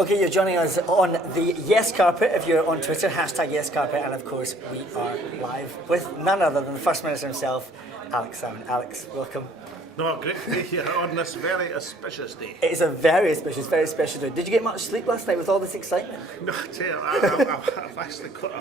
Okay, you're joining us on the Yes Carpet. If you're on Twitter, hashtag Yes Carpet, and of course we are live with none other than the First Minister himself, Alex Salmond. Alex, welcome. No, great to be here on this very auspicious day. It is a very special day. Did you get much sleep last night with all this excitement? No, I tell you, I've actually got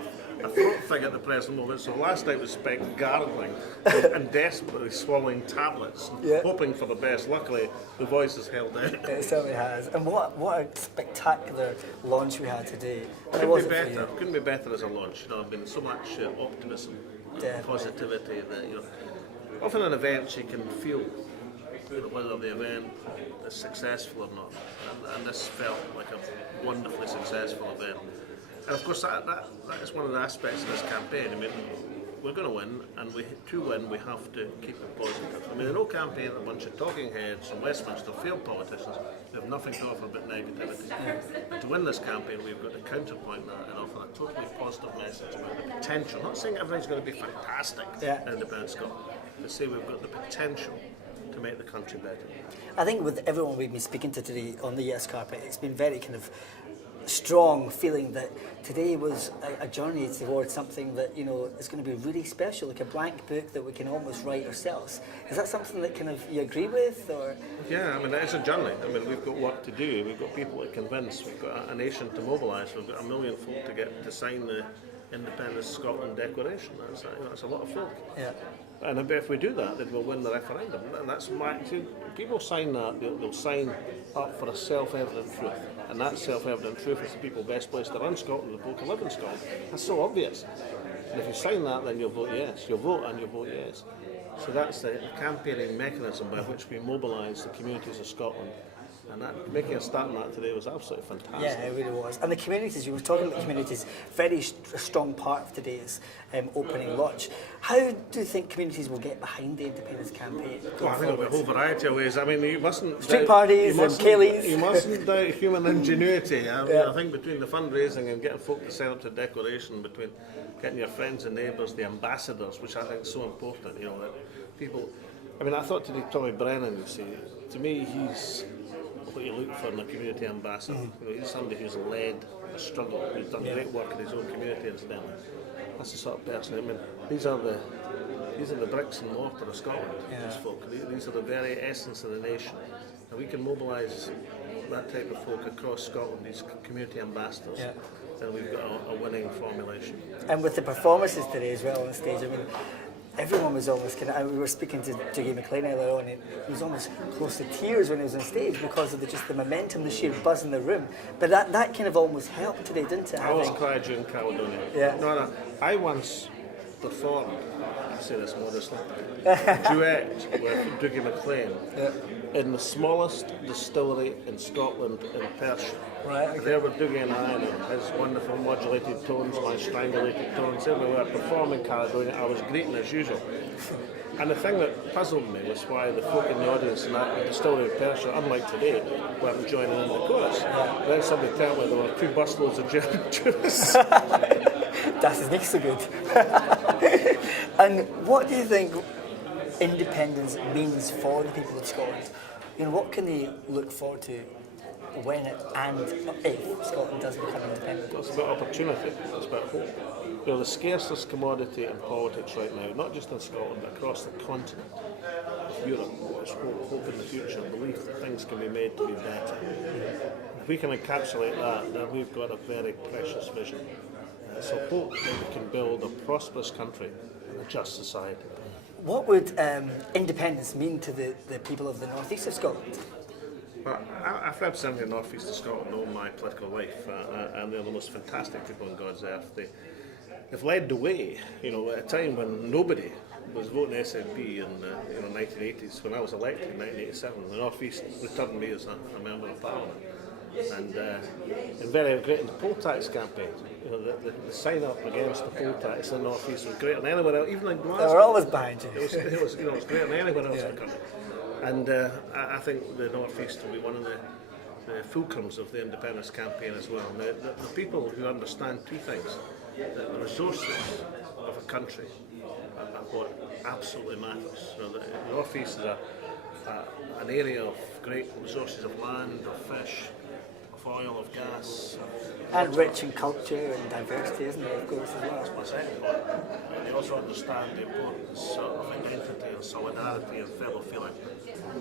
a throat thing at the present moment, so last night was spent gargling and desperately swallowing tablets, hoping for the best. Luckily, the voice has held out. It certainly has. And what a spectacular launch we had today. Couldn't be better as a launch. You know, I've been so much optimism, positivity that, you know, often in events you can feel whether the event is successful or not, and this felt like a wonderfully successful event. And of course that is one of the aspects of this campaign. I mean, we're going to win, and to win we have to keep it positive. I mean, in no campaign a bunch of talking heads from Westminster, failed politicians, who have nothing to offer but negativity. To win this campaign we've got to counterpoint that and offer a totally positive message about the potential. Not saying everything's going to be fantastic in independent Scotland, but say we've got the potential to make the country better. I think with everyone we've been speaking to today on the Yes Carpet, it's been very kind of strong feeling that today was a journey towards something that, you know, is going to be really special, like a blank book that we can almost write ourselves. Is that something that kind of you agree with, or? Yeah, I mean, it's a journey. I mean, we've got work to do. We've got people to convince. We've got a nation to mobilise. We've got 1 million folk to get to sign the Independent Scotland Declaration. That's a lot of folk. Yeah. And if we do that, then we'll win the referendum. And that's people sign that, they'll sign up for a self-evident truth. And that self-evident truth is the people best placed to run Scotland, the folk who live in Scotland. That's so obvious. And if you sign that, then you'll vote yes. You'll vote and you'll vote yes. So that's the campaigning mechanism by which we mobilise the communities of Scotland. And making a start on that today was absolutely fantastic. Yeah, it really was. And the communities, you were talking about communities, very strong part of today's opening launch. How do you think communities will get behind the independence campaign? Well, I think there'll be a whole variety of ways. I mean, you mustn't... Street parties and Kayleys. You mustn't doubt human ingenuity. I think between the fundraising and getting folk to sign up to the declaration, between getting your friends and neighbours, the ambassadors, which I think is so important, you know, that people... I mean, I thought today Tommy Brennan, you see, to me, he's what you look for in a community ambassador. You know, he's somebody who's led a struggle, who's done great work in his own community incidentally. That's the sort of person. I mean, these are the bricks and mortar of Scotland. These folk. These are the very essence of the nation. And we can mobilise that type of folk across Scotland, these community ambassadors. Then we've got a winning formulation. And with the performances today as well on stage, I mean, everyone was almost kind of, we were speaking to Guy McLean earlier on, and he was almost close to tears when he was on stage because of just the momentum, the sheer buzz in the room. But that kind of almost helped today, didn't it? I always cried during Caledonia. Yeah. No, I once performed, I say this modestly, a duet with Guy McLean in the smallest distillery in Scotland in Perthshire. Right, okay. There were Dougie and I, and his wonderful modulated tones, my strangulated tones. There we were performing Caledonia. I was greeting as usual. And the thing that puzzled me was why the folk in the audience in that distillery in Perthshire, unlike today, weren't joining in the chorus. Then somebody told me there were 2 busloads of German tourists. Das ist nicht so good. And what do you think independence means for the people of Scotland? You know, what can they look forward to when and if Scotland does become independent? It's about opportunity, it's about hope. You know, the scarcest commodity in politics right now, not just in Scotland, but across the continent of Europe, is hope in the future, belief that things can be made to be better. If we can encapsulate that, then we've got a very precious vision. So hope that we can build a prosperous country and a just society. What would independence mean to the people of the northeast of Scotland? Well, I've represented the north east of Scotland all my political life, and they're the most fantastic people on God's earth. They've led the way, you know, at a time when nobody was voting SNP in the 1980s. When I was elected in 1987, the north east returned me as a member of Parliament. And very great in the poll tax campaign. You know, the sign up against the poll tax in the north east was greater than anywhere else, even in Glasgow. They were always behind you. It was greater than anywhere else in the country. And I think the North East will be one of the fulcrums of the independence campaign as well. The people who understand 2 things, that the resources of a country are what absolutely matters. You know, the North East is an area of great resources of land, of fish, of oil, of gas. And rich in culture and diversity, isn't it, of course, as well? That's my second point. And they also understand the importance of identity and solidarity and fellow feeling.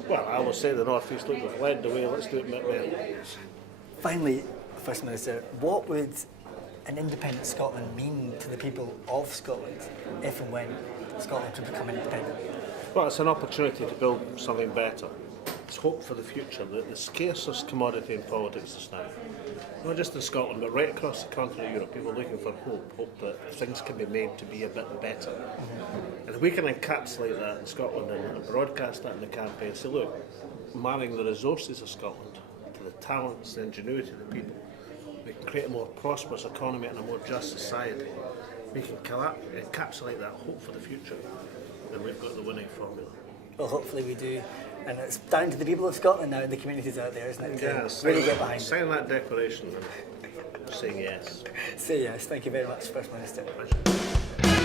Well, I always say the North East, look, we've led the way, let's do it well. Finally, First Minister, what would an independent Scotland mean to the people of Scotland if and when Scotland could become independent? Well, it's an opportunity to build something better. It's hope for the future. The scarcest commodity in politics is now. Not just in Scotland, but right across the continent of Europe, people are looking for hope that things can be made to be a bit better. And if we can encapsulate that in Scotland and broadcast that in the campaign, say, look, marrying the resources of Scotland to the talents, the ingenuity of the people, we can create a more prosperous economy and a more just society. We can encapsulate that hope for the future, then we've got the winning formula. Well, hopefully we do. And it's down to the people of Scotland now and the communities out there, isn't it? Yeah, to really get behind. Sign that declaration and say yes. Say yes. Thank you very much, First Minister. Pleasure.